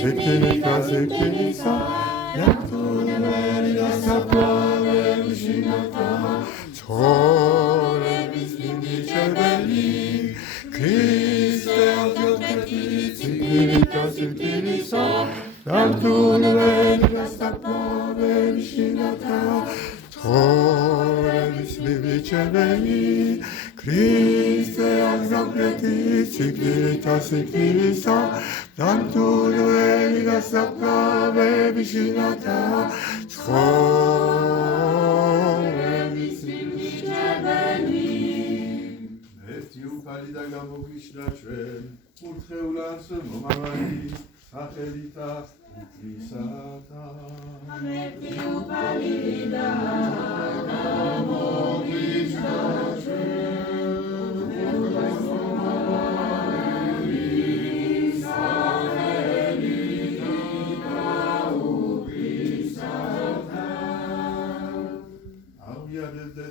Sikilisa, Yantuneri Saprave Vishinata, Tore Vismini Cheveli, Christe Afioteti, Sikilisa, Yantuneri Saprave Vishinata, Tore Vismini Cheveli, Christe Afioteti, Sikilisa, Tantunueli la saprave vicinata, Tore vismiceveli. Etiu palida gamogishna ჩვენ, ურთხევლას მომავალი, სახელითა ღვთისათა. Etiu palida gamogishna ჩვენ, ურთხევლას მომავალი,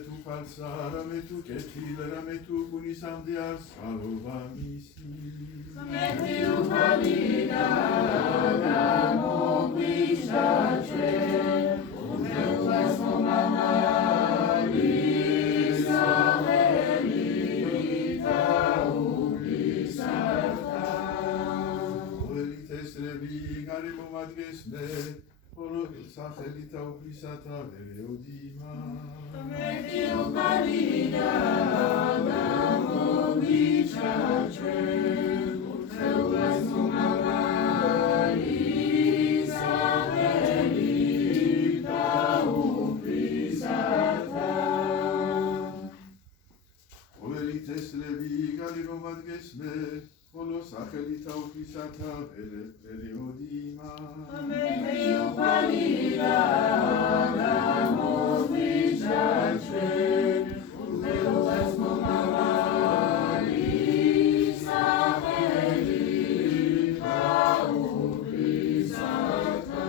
tu falsara me tu ketilera me tu kunisande arsalova misi. Me tu palida gamo bishache, umelas momamali sahelita ubisata. Uelites revi gari momadgesne, სახელითა უბისათა ვერეოდიმა. Metiu palida gamogishachwe, ურთხევლას მომავალი სახელითა უბისათა. ყოველით ესლები გარი რომ ადგესნე, ხოლო სახელითა უბისათა ვერეოდიმა. Metiu palida gamogishachwe, ურთხევლას მომავალი სახელითა უბისათა.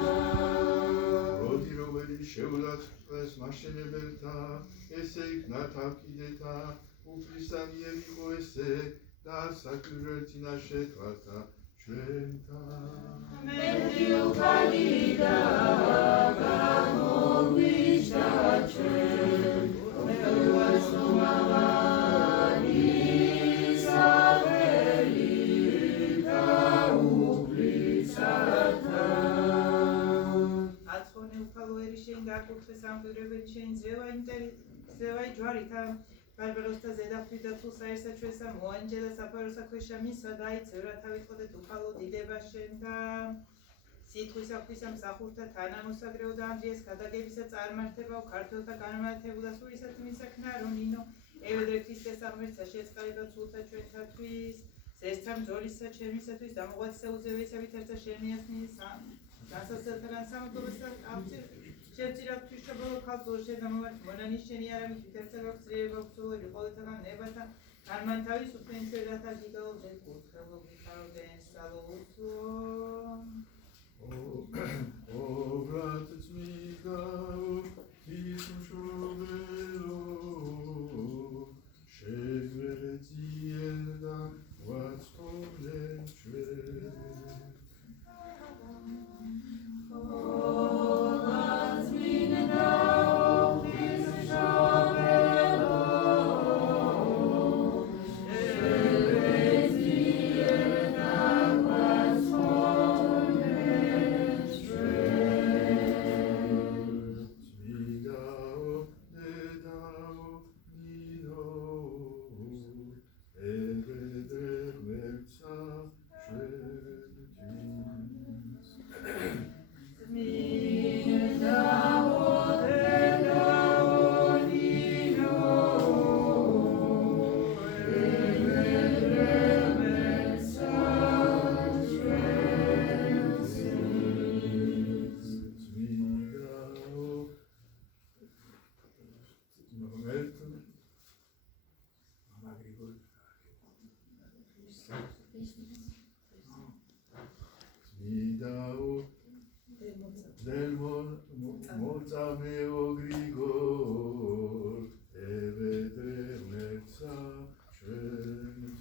როდი რომელი შეულაცხეს მაშენებელთა, ესე იქნა თავკიდეთა, უფლისანი ერიყო ესე და საკვირველ წინაშე თქვართა ჩვენთან. Metiu palida gamogishachwe, ურთხევლას მომავალი სახელითა უბისათა. აცხონე უფალოერი შენ გაკურთხეს ამკვირვებელი შენი ზევა ჯვარითა, ბარბაროსთა ზედახვით და თუ საერთოდ ჩვენსა მოანჯელა საფაროსა ქვეშა მისა დაიწევრა თავიტყოდეთ უფალო დიდება შენთან. სიტყვისა ღვთისა მსახურთა თანამოსაგრეო და ამდრიეს გადაგებისა წარმართებაო ქართველთა განმარტებულა სულისად მისაქნა რონინო ევედრე ქრისტეს აღმერთსა შეწყალება ცულთა ჩვენთათვის ზესთან ძოლისა ჩემისათვის დამოღვაწისა უძევესებით ერთსა შემიასნის დასასწრებთან სამოგობასა ავწირ შევწირავ თვითშობილო ქალწულ შედამოვართ მონანის შენი არავით ერთსა გაგწრიება გწოლები ყოველთაგან ნებათა განმანთავის უფენცერათა გიგაობდეთ კურთხევლობითავდენ სალოუცო. O bratec mi dao, tism šovelo, šegverecijen da vatskolen čver. O bratec mi dao, tism šovelo, šegverecijen da del mozameo grigor e vedremezza centris.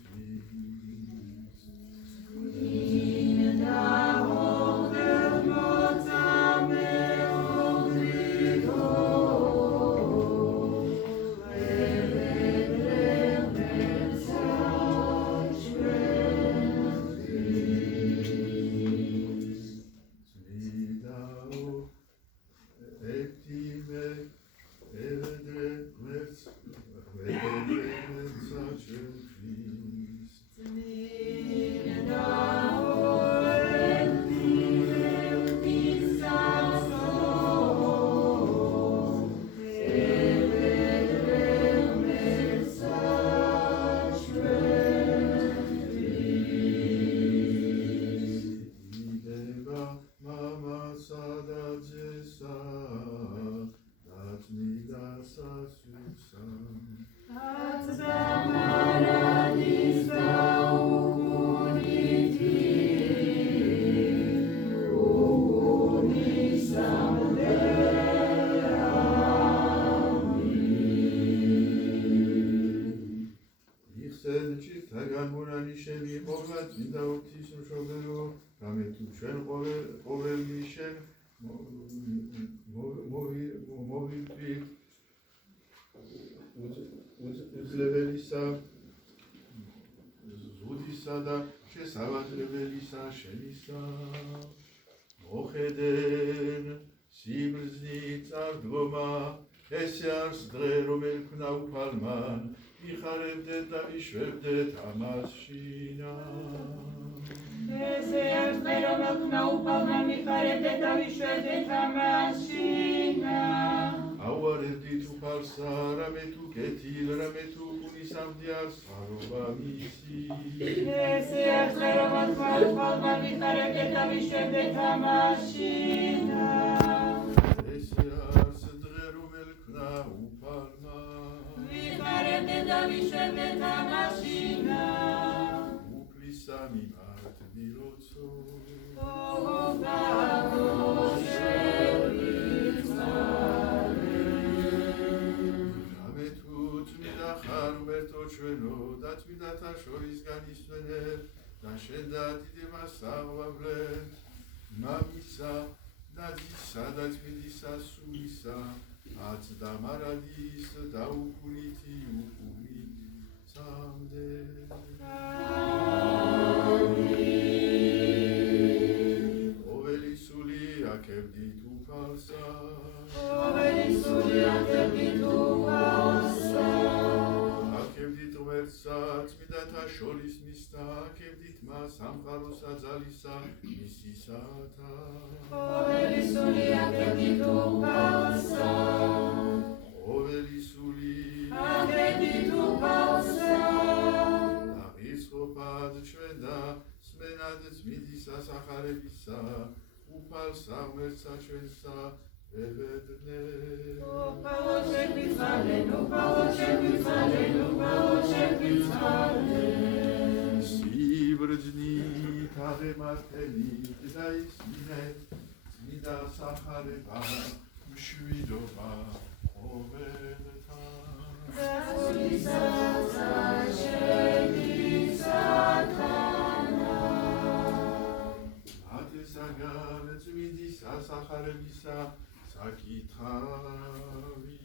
ჩვენ ყოველნი შენ მოვიდვით უძლებელისა ზღუდისა და შესავადრებელისა შენისა მოხედენ სიბრძნით წარდგომა ესე არის დღე რომელ ქნა უფალმან იხარებდეთ და იშვებდეთ ამას შინა ესე არის დღე რომელ ქნა უფალმან იხარებდეთ და იშვებდეთ ამას შინა ავარებდით უფალსა რამე თუ კეთილ რამე თუ გულისამდე არის ხარობა მისი ესე არის დღე რომელ ქნა უფალმან იხარებდეთ და იშვებდეთ ამას შინა ესე არის დღე რომელ ქნა უფალმან იხარებდეთ და იშვებდეთ ამას შინა უფლისა მიმართ დილოცო ჩვენო და წმინდათა შორის განისვენებ და შენ და დიდებას ავავლეთ მამისა და ძისა და წმინდისა სულისა აც და მარადის და უკუნითი უკუნიცამდე ყოველი სული აკებდით უფალსა ყოველი სული აკებდით უფალსა წმინდათა შორის მისთა აკებდით მას სამყაროსა ძალისა მისისათა ყოველი სული აკებდით უფალსა ყოველი სული აკებდით უფალსა აღისყოფად ჩვენ და სმენად წმინდისა სახარებისა უფალსა ღმერთსა ჩვენსა ვევედნე უფალო შეგვიცვალენ უფალო შეგვიცვალენ უფალო შეგვიცვალენ სიბრძნით აღემართენით და ისმინეთ წმინდა სახარება მშვიდობა ყოველთან დასვისაცა შენისათანა ათესაგან წმინდისა სახარებისა საკითხავი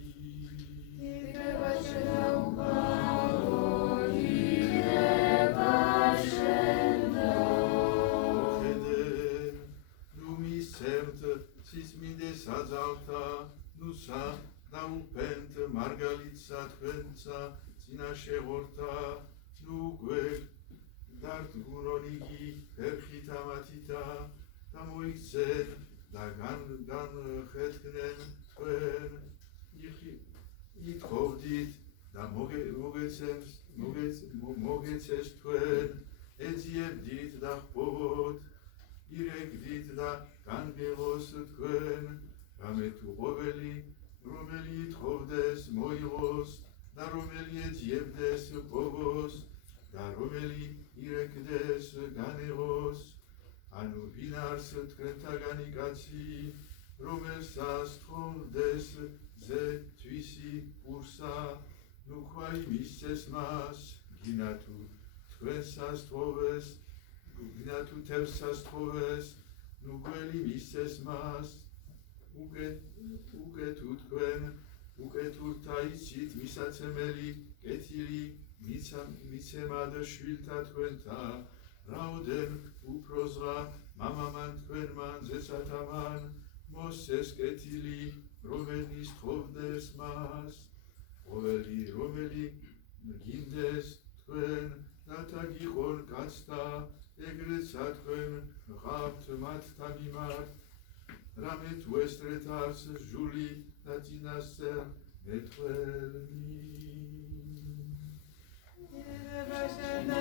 ირება შენდა უფალო ირება შენდა მოხედენ ნუ მისცემთ სისმინდე საძალთა ნუსა დაუფენთ მარგალიტსა თქვენსა წინაშე ღორთა ნუ გვერდარდგუნონიგი ერხით ამათითა და მოიქცენ და განხეთქნენ თქვენ ითხოვდით და მოგეცეს თქვენ ეძიებდით და ხბობთ ირეკდით და განგელოს თქვენ რამე თუ ყოველი რომელი ითხოვდეს მოიღოს და რომელი ეძიებდეს ბოგოს და რომელი ირეკდეს განეღოს ანუ ვინ არის თქვენთაგანი კაცი რომელსაც თხოვდეს ზე თვისი კურსა ნუ ქვაი მისცეს მას გინა თუ თქვენსას თხოვეს გინა თუ თევსას თხოვეს ნუ გველი მისცეს მას უკეთუ თქვენ უკეთურთა იცით მისაცემელი კეთილი მიცემა და შვილთა თქვენთა რაოდენ უფროზღა მამამან თქვენმან ზესათამან მოსეს კეთილი რომელის თხოვდეს მას ყოველი რომელი გინდეს თქვენ რათა გიყონ კაცთა ეგრეცა თქვენ ღავთ მათთა მიმართ რამე თუ ესწრეთ არს ჟული და წინასწარ მეთხველი ირება შენდა